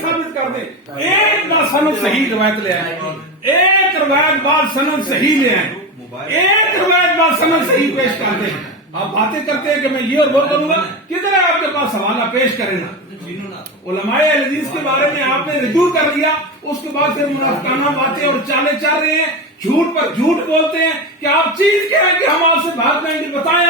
ثابت کر دیں ایک نہ سند صحیح روایت لے آئے، ایک روایت بعد سند صحیح لے آئے، ایک روایت بعد سند صحیح پیش کر دیں۔ آپ باتیں کرتے ہیں کہ میں یہ اور وہ کروں گا، کدھر ہے آپ کے پاس حوالہ پیش کریں نا؟ علماء اہل حدیث کے بارے میں آپ نے رجوع کر لیا، اس کے بعد پھر منافقانہ باتیں اور چالیں چل رہے ہیں، جھوٹ پر جھوٹ بولتے ہیں کہ آپ چیز کیا ہے کہ ہم آپ سے بات کریں گے، بتائیں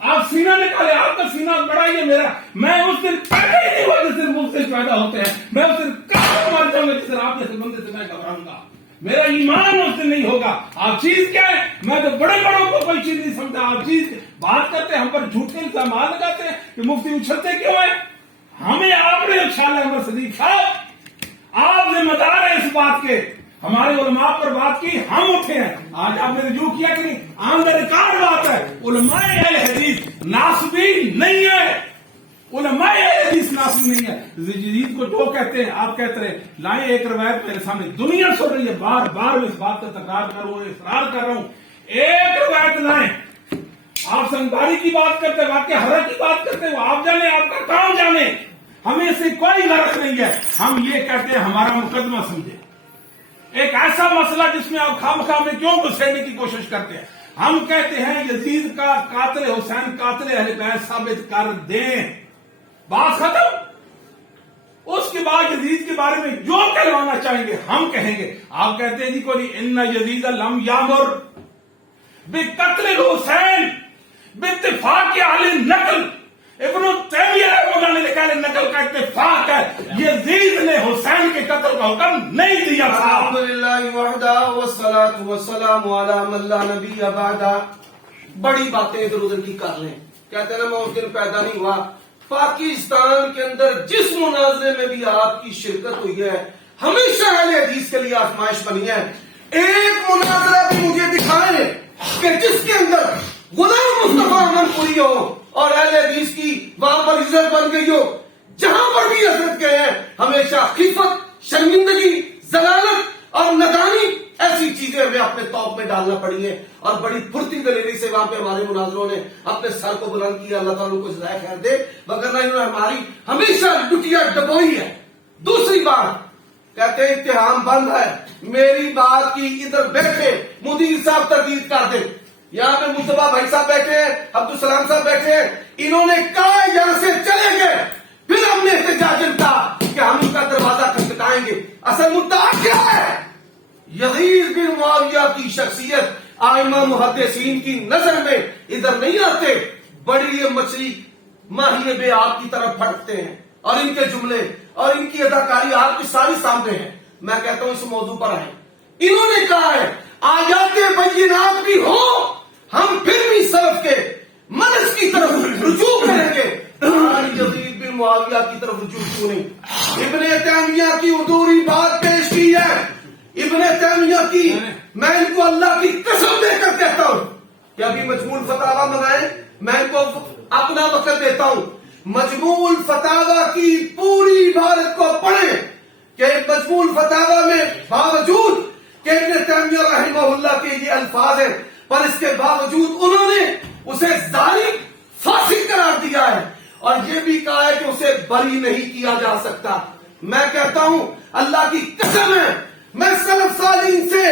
آپ سینہ نکالے، آپ کا سینہ بڑا ہی ہے میرا، میں اس دن پیدا ہی نہیں ہوا جس دن مجھ سے پیدا ہوتے ہیں، میں اس دن کہاں مر جاؤں گا جس دن آپ جیسے بندے سے میں گھبراؤں گا، میرا ایمان اس دن نہیں ہوگا۔ آپ چیز کیا ہے؟ میں تو بڑے بڑوں کو کوئی چیز نہیں سمجھا، آپ چیز بات کرتے ہیں، ہم پر جھوٹے الزامات لگاتے ہیں کہ مفتی اچھلتے کیوں ہیں؟ ہمیں آپ نے انشاءاللہ عمر صدیق صاحب آپ ذمہ دار ہیں اس بات کے، ہمارے علماء پر بات کی، ہم اٹھے ہیں، آج آپ نے رجوع کیا کہ نہیں؟ آن دا ریکارڈ بات ہے، علماء اہل حدیث ناصبین نہیں ہے، علماء اہل حدیث ناصب نہیں ہے۔ جدید کو جو کہتے ہیں آپ کہتے رہے، لائیں ایک روایت میرے سامنے، دنیا سن رہی ہے، بار بار میں اس بات کا تکرار کر رہا ہوں، اصرار کر رہا ہوں، ایک روایت لائیں۔ آپ سنگاری کی بات کرتے، واقع حرہ کی بات کرتے، وہ آپ جانے، آپ کا کام جانے، ہمیں سے کوئی غرض نہیں ہے۔ ہم یہ کہتے ہیں ہمارا مقدمہ سمجھے، ایک ایسا مسئلہ جس میں آپ خواہ میں کیوں گھسیڑنے کی کوشش کرتے ہیں؟ ہم کہتے ہیں یزید کا قاتل حسین قاتل اہل بیت ثابت کر دیں، بات ختم۔ اس کے بعد یزید کے بارے میں جو کہلوانا چاہیں گے ہم کہیں گے۔ آپ کہتے ہیں جی کوئی ان یزید لم یامر بقتل الحسین باتفاق اہل نقل، ابن تیمیہ رحمہ نے لکھا ہے نقل کا اتفاق ہے، یزید نے حسین کے قتل کا حکم نہیں دیا تھا۔ الحمدللہ وحدہ والصلاة والسلام علی من لا نبی بعدہ۔ بڑی باتیں ادھر ادھر کی کر لیں، کہتے ہیں نا میں اس دن پیدا نہیں ہوا۔ پاکستان کے اندر جس مناظرے میں بھی آپ کی شرکت ہوئی ہے، ہمیشہ اہل حدیث کے لیے آزمائش بنی ہے۔ ایک مناظرہ بھی مجھے دکھائیں کہ جس کے اندر غلام مصطفیٰ احمد پوری ہو اور اہل حدیث کی وہاں پر عزت بن گئی ہو۔ جہاں پر بھی عزت گئے ہیں ہمیشہ خیفت، شرمندگی، ضلالت اور ندانی ایسی چیزیں ہمیں اپنے توپ میں ڈالنا پڑی ہیں، اور بڑی پھرتی دلیری سے وہاں پہ ہمارے مناظروں نے اپنے سر کو بلند کیا۔ اللہ تعالیٰ کو جزائے خیر دے، وگرنہ انہوں نے ہماری ہمیشہ لٹیا ڈبوئی ہے۔ دوسری بات کہتے ہیں اتہام بند ہے، میری بات کی ادھر بیٹھے مدیر صاحب تردید کر دیں، یہاں پہ مصطفیٰ بھائی صاحب بیٹھے ہیں، عبدالسلام صاحب بیٹھے ہیں، انہوں نے کہا یہاں سے چلیں گے، پھر ہم نے احتجاجن کہا کہ ہم ان کا دروازہ کھٹکھٹائیں گے۔ اصل مدعا کیا ہے؟ یزید بن معاویہ کی شخصیت ائمہ محدثین کی نظر میں ادھر نہیں آتے، بڑی یہ مچھلی ماہی بے آب کی طرف پھٹکتے ہیں، اور ان کے جملے اور ان کی اداکاری آپ کی ساری سامنے ہے۔ میں کہتا ہوں اس موضوع پر آئیں، انہوں نے کہا ہے آیات بینات بھی ہو ہم پھر بھی سلف کے منہج کی طرف رجوع کریں گے، یزید بن معاویہ کی طرف رجوع کیوں نہیں؟ ابن تیمیہ کی ادھوری بات پیش کی ہے، ابن تیمیہ کی، میں ان کو اللہ کی قسم دے کر کہتا ہوں کہ ابھی مجموع الفتاوی منگائیں، میں ان کو اپنا وقت دیتا ہوں، مجموع الفتاوی کی پوری عبارت کو پڑھیں کہ مجموع الفتاوی میں باوجود کہ ابن تیمیہ رحمہ اللہ کے یہ الفاظ ہیں، پر اس کے باوجود انہوں نے اسے ظالم فاسق قرار دیا ہے، اور یہ بھی کہا ہے کہ اسے بری نہیں کیا جا سکتا۔ میں کہتا ہوں اللہ کی قسم ہے میں سلف صالحین سے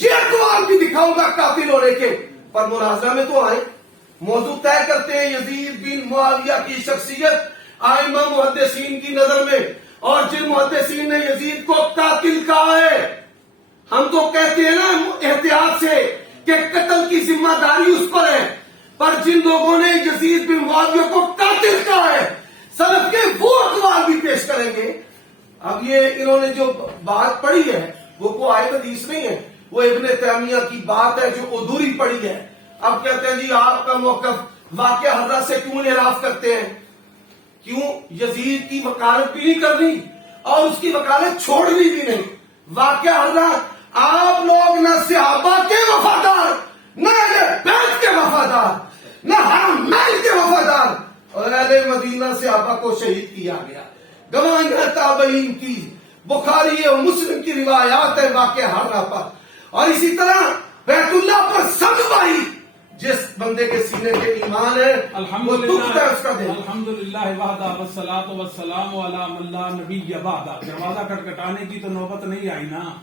یہ اقوال بھی دکھاؤں گا قاتل ہونے کے، پر مناظرہ میں تو آئے، موضوع طے کرتے ہیں یزید بن معاویہ کی شخصیت ائمہ محدثین کی نظر میں، اور جن محدثین نے یزید کو قاتل کہا ہے، ہم تو کہتے ہیں نا احتیاط سے کہ قتل کی ذمہ داری اس پر ہے، پر جن لوگوں نے یزید بن معاویہ کو قاتل کہا ہے سلف کے وہ اقوال بھی پیش کریں گے۔ اب یہ انہوں نے جو بات پڑھی ہے وہ کوئی آیت حدیث نہیں ہے، وہ ابن تیمیہ کی بات ہے جو ادھوری پڑی ہے۔ اب کہتے ہیں جی آپ کا موقف واقعہ حرہ سے کیوں انحراف کرتے ہیں؟ کیوں یزید کی وکالت بھی نہیں کرنی اور اس کی وکالت چھوڑنی بھی نہیں؟ واقعہ حرہ آپ لوگ نہ صحابہ کے وفادار، نہ اہل بیت کے وفادار، نہ حرم محل کے وفادار، اور اہل مدینہ صحابہ کو شہید کیا گیا، گواہیاں تابعین کی، بخاری اور مسلم کی روایات ہے واقعہ حرہ پر، اور اسی طرح بیت اللہ پر سب بھائی जिस बंदे के सीने पे ईमान है वो दुखता है उसका दिल। अल्हम्दुलिल्लाह वहदा वस्सलातु वस्सलामु अला मन ला नबिय्य बअदा। दरवाजा खटखटाने की तो नौबत नहीं आई ना,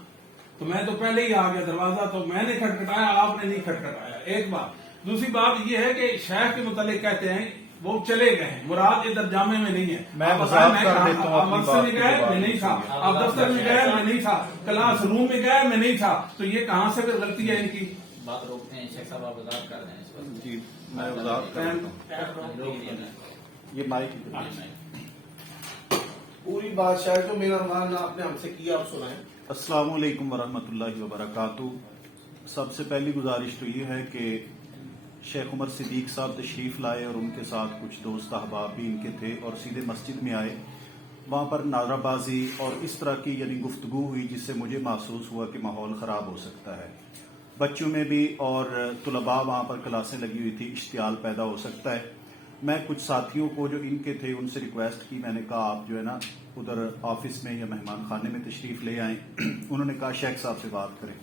तो मैं तो पहले ही आ गया। दरवाजा तो मैंने खटखटाया, आपने नहीं खटखटाया। एक बात। दूसरी बात ये है कि शेख के मुतालिक कहते हैं वो चले गए हैं, मुराद इधर जामे में नहीं है। मैं आप मजाक बताएं, कर देता हूं आप अपनी मस्जिद बात में के गए, बारे मैं में। नहीं था। आप दफ्तर में गए, मैं नहीं था। क्लास रूम में गए, मैं नहीं था। तो ये कहाँ से फिर गलती है इनकी? बात रोकते हैं शेख साहब, आप वजाहत कर रहे हैं इस पर। जी मैं वजाहत कर रहा हूं। ये माइक पूरी बात शायद जो मेरा मानना आपने हमसे किया आप सुनाएं। अस्सलाम वालेकुम वरहमतुल्लाहि वबरकातुहू। सबसे पहली गुजारिश तो ये है कि शेख उमर सिद्दीक साहब तशरीफ लाए और उनके साथ कुछ दोस्त अहबाब भी इनके थे और सीधे मस्जिद में आए। वहाँ पर नाराबाजी और इस तरह की यानी गुफ्तगू हुई जिससे मुझे महसूस हुआ कि माहौल ख़राब हो सकता है। बच्चों में भी और तुलबा वहाँ पर क्लासें लगी हुई थी, इश्तियाल पैदा हो सकता है। मैं कुछ साथियों को जो इनके थे उनसे रिक्वेस्ट की, मैंने कहा आप जो है ना उधर ऑफिस में या मेहमान खाने में तशरीफ़ ले आएँ। उन्होंने कहा शेख साहब से बात करें।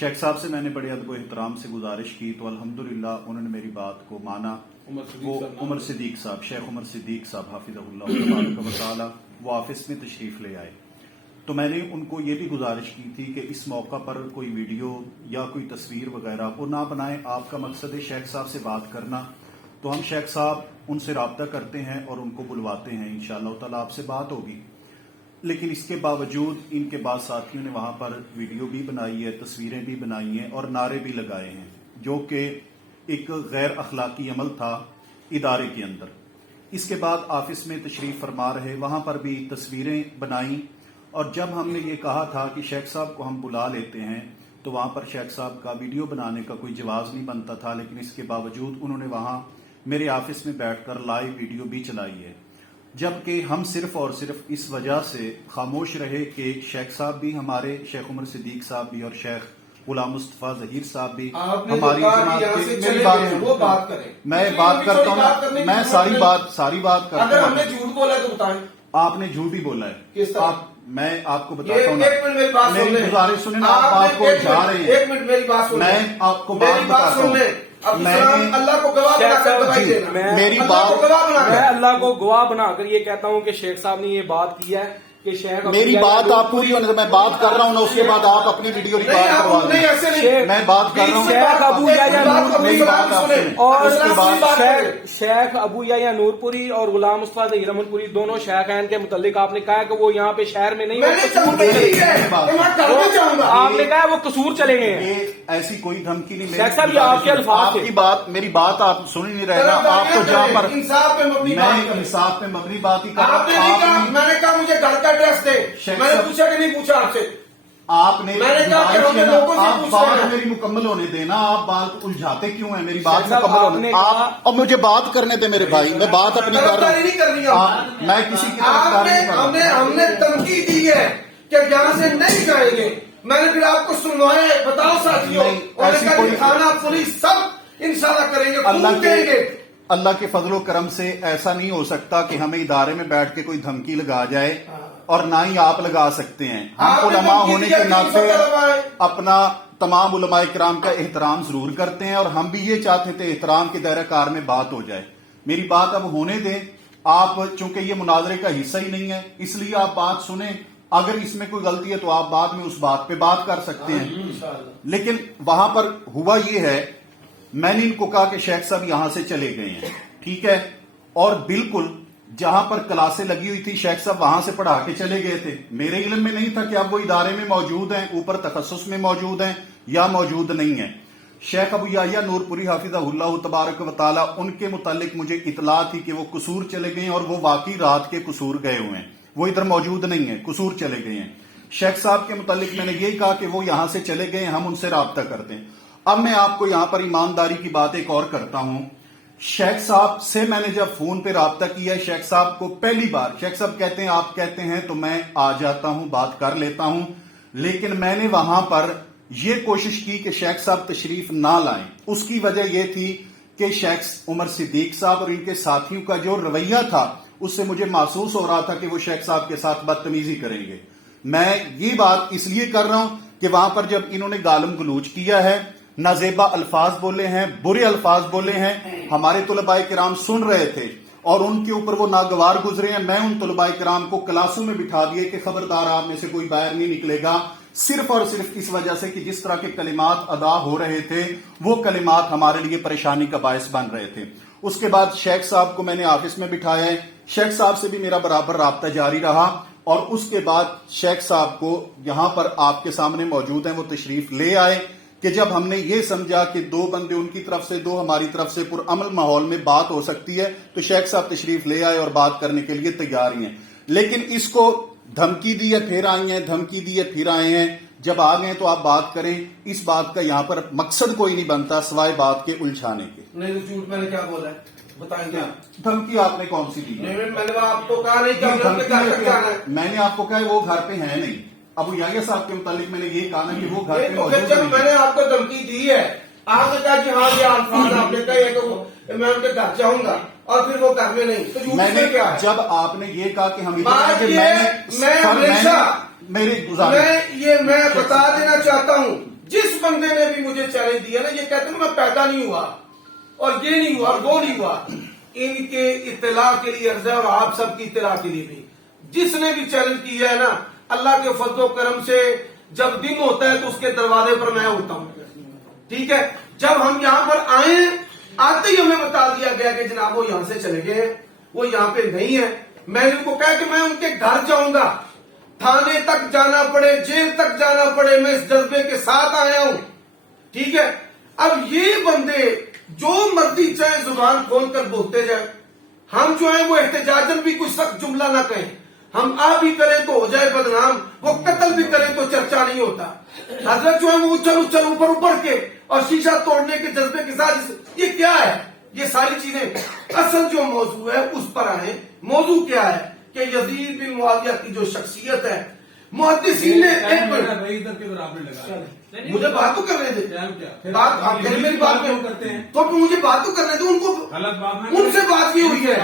शेख साहब से मैंने बड़े अदब व एहतराम से गुजारिश की तो अल्हम्दुलिल्लाह उन्होंने मेरी बात को माना। वो उमर सिद्दीक साहब, शेख उमर सिद्दीक साहब हाफिज़हुल्लाह तबारक व तआला, वो ऑफिस में तशरीफ़ ले आए। तो मैंने उनको ये भी गुजारिश की थी कि इस मौका पर कोई वीडियो या कोई तस्वीर वगैरह वो ना बनाएं। आपका मकसद है शेख साहब से बात करना, तो हम शेख साहब उनसे रब्ता करते हैं और उनको बुलवाते हैं, इंशाअल्लाह ताला आपसे बात होगी। लेकिन इसके बावजूद इनके बाद साथियों ने वहां पर वीडियो भी बनाई है, तस्वीरें भी बनाई हैं और नारे भी लगाए हैं, जो कि एक गैर अखलाकी अमल था इदारे के अंदर। इसके बाद ऑफिस में तशरीफ फरमा रहे, वहां पर भी तस्वीरें बनाई और जब हमने ये कहा था कि शेख साहब को हम बुला लेते हैं तो वहां पर शेख साहब का वीडियो बनाने का कोई जवाब नहीं बनता था। लेकिन इसके बावजूद उन्होंने वहां मेरे ऑफिस में बैठकर लाइव वीडियो भी चलाई है, जबकि हम सिर्फ और सिर्फ इस वजह से खामोश रहे कि शेख साहब भी हमारे, शेख उमर सिद्दीक साहब भी और शेख गुलाम मुस्तफा जहीर साहब भी आपने हमारी जो कहा जमात कि यहाँ के। से मेरी चले बात गए हैं, सुनो। वो बात करें। मैं बात करता हूँ, मैं सारी बात करता अगर हूँ। हमने झूठ बोला तो बताएं। आपने झूठ ही बोला है। किस तरह? आप, मैं आपको बताता हूँ ना। एक मिनट मेरी बात सुन मेरी लें। गुजारिश सुने ना, आप आपने- बात को एक जा मिनट- रहे हैं। एक मिनट मेरी बात सुन लें। मैं आपको बात मेरी बात बताता सुन हूँ। लें। अब मैंने- अल्लाह को गवाह बनाकर गवाही देना। मेरी अल्लाह को बात- गवाह बना मैं अल्लाह को गवाह बनाकर ये कहता हूँ कि शेख साहब ने ये बात की है कि शेख मेरी बात आप पूरी होने से मैं बात कर रहा हूँ ना, उसके बाद आप अपनी वीडियो नहीं रिकॉर्ड करवा आप नहीं दें। ऐसे नहीं। मैं बात कर रहा हूँ। शेख अबू याया मेरी बात आप सुने। और उसके बाद शेख अबू याया नूरपुरी और गुलाम मुस्तफा जहीर अहमदपुरी दोनों शेख हैं। इनके मुतालिक आपने कहा है कि वो यहाँ पे शहर में नहीं, वो मैंने कसूर तंबीह चले की है कि मैं करना चाहूंगा। आपने कहा है वो कसूर चले गए हैं। ये ऐसी कोई धमकी नहीं। शेख साहब, ये आपके अल्फाज थे। आपकी बात, मेरी बात आप सुन ही नहीं रहे ना। आपको जहाँ पर इंसाफ पे मबनी बात मैं करें। इंसाफ पे मबनी बात ही कर रहा आपने नहीं कहा, हूँ। मैंने कहा मुझे घर का एड्रेस दे। शेख मैंने साहब- पूछा कि नहीं पूछा आपसे? आपने मैंने कहा कि हमने लोगों से आप पूछा बात है। मेरी मुकम्मल होने देना। आप बात उलझाते क्यों हैं? मेरी बात शेख साहब, मुकम्मल आपने होने कहा- आप अब मुझे बात करने दे मेरे भाई, मैं बात अपनी कर रहा तरफदारी नहीं कर रही हूँ। मैं किसी की तरफदारी आपने नहीं कर हमने रहा। हमने धमकी दी है कि यहाँ से नहीं जाएंगे। मैंने फिर आपको सुनवाया है, बताओ साथियों। नहीं, और ऐसी कोई- थाना पुलिस सब इंशाल्लाह करेंगे, अल्लाह खून के देंगे। अल्लाह के फजलो करम से ऐसा नहीं हो सकता कि हमें इदारे में बैठ के कोई धमकी लगा जाए, और ना ही आप लगा सकते हैं। हम आपने उलमा धमकी होने दिया के कि नाते इस वक्त लगाए। अपना तमाम उलमाए किराम का एहतराम जरूर करते हैं और हम भी ये चाहते थे एहतराम के दायरा कार में बात हो जाए। मेरी बात अब होने दें। आप चूंकि ये मुनाजरे का हिस्सा ही नहीं है, इसलिए आप बात सुने। अगर इसमें कोई गलती है तो आप बाद में उस बात पे बात कर सकते हैं। लेकिन वहां पर हुआ ये है, मैंने इनको कहा कि शेख साहब यहां से चले गए हैं, ठीक है, और बिल्कुल जहां पर क्लासें लगी हुई थी शेख साहब वहां से पढ़ा के चले गए थे। मेरे इल्म में नहीं था कि अब वो इदारे में मौजूद हैं, ऊपर तखस्सुस में मौजूद हैं या मौजूद नहीं है। शेख अबू याया नूरपुरी हाफिज़हुल्लाह तबारक व तआला, उनके मुतालिक मुझे इतला थी कि वो कसूर चले गए और वो वाकई रात के कसूर गए हुए हैं, वो इधर मौजूद नहीं है, कसूर चले गए हैं। शेख साहब के मुतालिक मैंने यही कहा कि वो यहां से चले गए, हम उनसे राब्ता करते हैं। अब मैं आपको यहां पर ईमानदारी की बात एक और करता हूं। शेख साहब से मैंने जब फोन पे राब्ता किया, शेख साहब को पहली बार, शेख साहब कहते हैं आप कहते हैं तो मैं आ जाता हूं, बात कर लेता हूं, लेकिन मैंने वहां पर यह कोशिश की कि शेख साहब तशरीफ ना लाएं। उसकी वजह यह थी कि शेख उमर सिद्दीक साहब और इनके साथियों का जो रवैया था उससे मुझे महसूस हो रहा था कि वो शेख साहब के साथ बदतमीजी करेंगे। मैं ये बात इसलिए कर रहा हूं कि वहां पर जब इन्होंने गालम गलूच किया है नाजेबा अल्फाज बोले हैं, बुरे अल्फाज बोले हैं। हमारे तलबाए किराम सुन रहे थे और उनके ऊपर वो नागवार गुजरे हैं। मैं उन तलबाए किराम को क्लासों में बिठा दिए कि खबरदार आप में से कोई बाहर नहीं निकलेगा, सिर्फ और सिर्फ इस वजह से कि जिस तरह के कलिमात अदा हो रहे थे वो कलिमात हमारे लिए परेशानी का बायस बन रहे थे। उसके बाद शेख साहब को मैंने ऑफिस में बिठाया है, शेख साहब से भी मेरा बराबर राब्ता जारी रहा और उसके बाद शेख साहब को यहां पर आपके सामने मौजूद हैं, वो तशरीफ ले आए कि जब हमने ये समझा कि दो बंदे उनकी तरफ से दो हमारी तरफ से पुरअमल माहौल में बात हो सकती है तो शेख साहब तशरीफ ले आए और बात करने के लिए तैयार ही हैं। लेकिन इसको धमकी दी है फिर आई हैं, धमकी दी है फिर आए हैं। जब आ गए तो आप बात करें, इस बात का यहाँ पर मकसद कोई नहीं बनता सिवाय बात के उलझाने के। नहीं तो झूठ मैंने क्या बोला है बताएंगे आप? धमकी आपने कौन सी दी है? मैंने आपको कहा नहीं कि हमने उनके घर तक जाना है। मैंने आपको कहा वो घर पे है नहीं। अबू याहिया साहब के मुतालिक मैंने ये कहा ना कि वो घर पे तो मौजूद फिर जब नहीं। मैंने आपको धमकी दी है, आपने कहा कि हाँ ये अल्फाज आपने कहे कि मैं उनके घर जाऊंगा और फिर वो घर में नहीं, तो झूठ मैंने में क्या है? जब आपने ये कहा कि हम बात ये मैं हमेशा मेरी गुजारिश मैं बता देना चाहता हूँ, जिस बंदे ने भी मुझे चैलेंज दिया ना, ये कहते हैं मैं पैदा नहीं हुआ और ये नहीं हुआ और वो नहीं हुआ, इनके इत्तला के लिए अर्ज है और आप सबकी इत्तला के लिए भी। जिसने भी चैलेंज किया है ना, अल्लाह के फजलो करम से जब दिन होता है तो उसके दरवाजे पर मैं होता हूँ, ठीक है। जब हम यहाँ पर आए, आते ही हमें बता दिया गया कि जनाब वो यहाँ से चले गए हैं, वो यहाँ पे नहीं है। मैंने उनको कहा कि मैं उनके घर जाऊंगा, थाने तक जाना पड़े, जेल तक जाना पड़े, मैं इस जज्बे के साथ आया हूं, ठीक है। अब ये बंदे जो मर्जी चाहे जुबान खोलकर बोलते जाए, हम जो है वो एहतजाजन भी कुछ सख्त जुमला ना कहें, हम आ भी करें तो हो जाए बदनाम, वो कत्ल भी करें तो चर्चा नहीं होता। हजरत जो है वो उछल उछल ऊपर ऊपर के और शीशा तोड़ने के जज्बे के साथ, ये क्या है? ये सारी चीजें असल जो मौजू है उस पर आए। मौजू क्या है कि यजीद बिन मुआविया की जो शख्सियत है, मुहद्दिसीन ने एक मिनट इधर के बराबर लगा, मुझे बात तो करने दे, क्या बात आप फिर मेरी बात में करते हैं तो मुझे बात तो करने दो, उनको गलत बात है। उनसे बात की हुई है।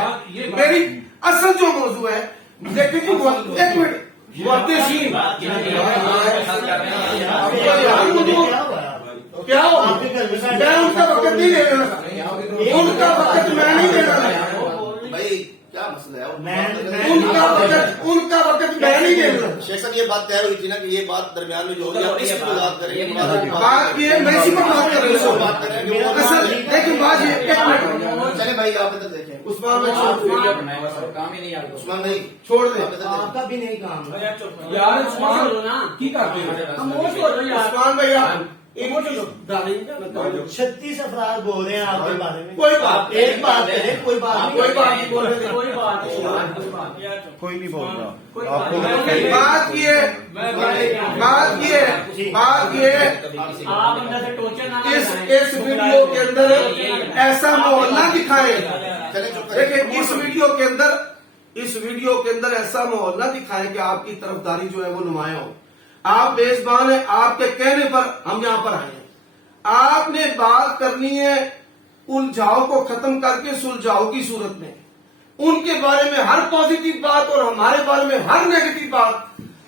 मेरी असल जो मौजू है, देखिए कि एक मिनट मुहद्दिसीन क्या हो, मैं उनका वक्त नहीं दे रहा, उनका वक्त मैं नहीं दे रहा, भाई क्या मसला है? उनका वक्त मैं नहीं दे रहा। शेख साहब ये बात तय हुई थी ना कि ये बात दरमियान में जो होगी आप इसी पर बात करेंगे। बात ये मैं इसी पर बात कर रहा हूँ। असल देखिए बात ये, एक मिनट चले भाई आप इधर देखें। उस्मान में काम ही नहीं यार उस्मान भाई छोड़ दे, आपका भी नहीं काम। यार उस्मान की करते हैं उस्मान भाई आप 36 अफराद बोल रहे हैं आपके बारे में। कोई बात एक बात करें, कोई बात नहीं, कोई बात नहीं बोल रहे थे। कोई नहीं बोल रहा बात ये आप अंदर से टोचर ना इस वीडियो के अंदर ऐसा माहौल ना दिखाए। चले चुप करें। देखिए इस वीडियो के अंदर ऐसा माहौल ना दिखाए कि आपकी तरफदारी जो है वो नुमाया हो। आप मेजबान है, आपके कहने पर हम यहाँ पर आए हैं। आपने बात करनी है उलझाव को खत्म करके सुलझाव की सूरत में, उनके बारे में हर पॉजिटिव बात और हमारे बारे में हर नेगेटिव बात।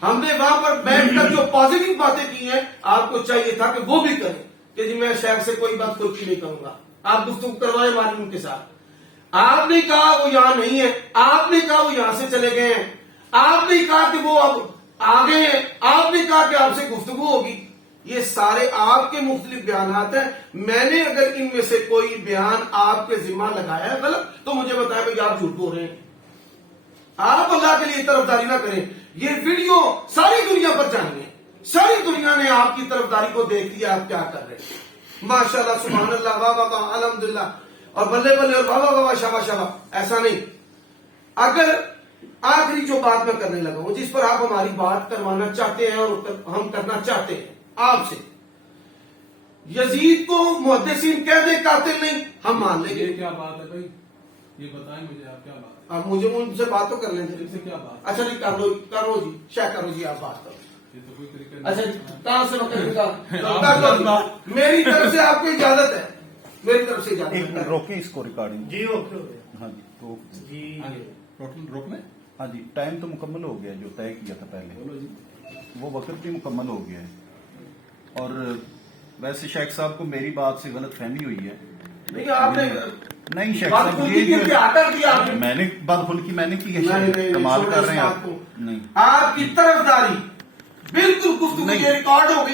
हमने वहां पर बैठकर जो पॉजिटिव बातें की हैं, आपको चाहिए था कि वो भी करें कि जी मैं शहर से कोई बात कोई नहीं करूंगा। आप गुफ्तगू करवाए मालूम के साथ। आपने कहा वो यहां नहीं है, आपने कहा वो यहां से चले गए हैं, आपने कहा कि वो अब आ गए हैं, आपने कहा कि आपसे गुफ्तगू होगी। ये सारे आपके मुख्तलिफ बयानात हैं। मैंने अगर इनमें से कोई बयान आपके जिम्मा लगाया है गलत तो मुझे बताया भाई आप झूठ बोल रहे हैं। आप अल्लाह के लिए तरफदारी ना करें। ये वीडियो सारी दुनिया पर जानिए, सारी दुनिया ने आपकी तरफदारी को देख लिया आप क्या कर रहे हैं। माशाल्लाह सुभान अल्लाह वाह वाह वाह अल्हम्दुलिल्लाह और बल्ले बल्ले और वाह वाह वाह शाबाश शाबाश। ऐसा नहीं। अगर आखिरी जो बात मैं करने लगा हूं, जिस पर आप हमारी बात करवाना चाहते हैं और हम करना चाहते हैं आपसे, यजीद को मुहद्दिसीन कह दे कातिल नहीं, हम मान लेंगे। ये क्या बात है भाई, ये बताएं मुझे, आप क्या बात अब मुझे उनसे बात तो कर लेंगे। इससे क्या बात? अच्छा जी करो जी, शेयर करो जी, आप बात करो। ये तो कोई तरीका नहीं। अच्छा कहां से कर मेरी तरफ से आपको इजाजत है, मेरी तरफ से इजाजत एक है। मिनट रोके इसको रिकॉर्डिंग। जी ओके ओके हाँ जी तो जी टोटल रोकने हाँ जी टाइम तो मुकम्मल हो गया जो तय किया था पहले, बोलो जी। वो वक्त भी मुकम्मल हो गया है। और वैसे शेख साहब को मेरी बात से गलत फहमी हुई है। नहीं आपने नहीं शेख साहब, बदखुल्की की इंतहा दिया आपने। मैंने बदखुल्की मैंने की है, नहीं, कमाल छोड़ो कर इस रहे हैं बात आप। को। नहीं आपकी तरफदारी बिल्कुल गुफ्तगू नहीं। ये रिकॉर्ड हो गई।